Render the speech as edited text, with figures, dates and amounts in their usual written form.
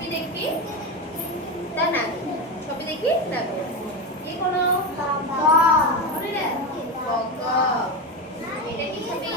ছবি দেখবি তা না ছবি দেখবি না কি কোনো বগ এটা কি ছবি